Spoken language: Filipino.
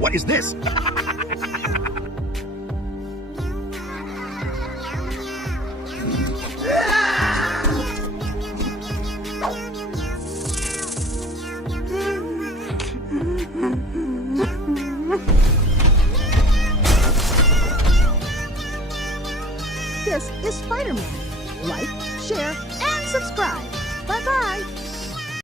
What is this? This is Spider-Man. Like, share, and subscribe.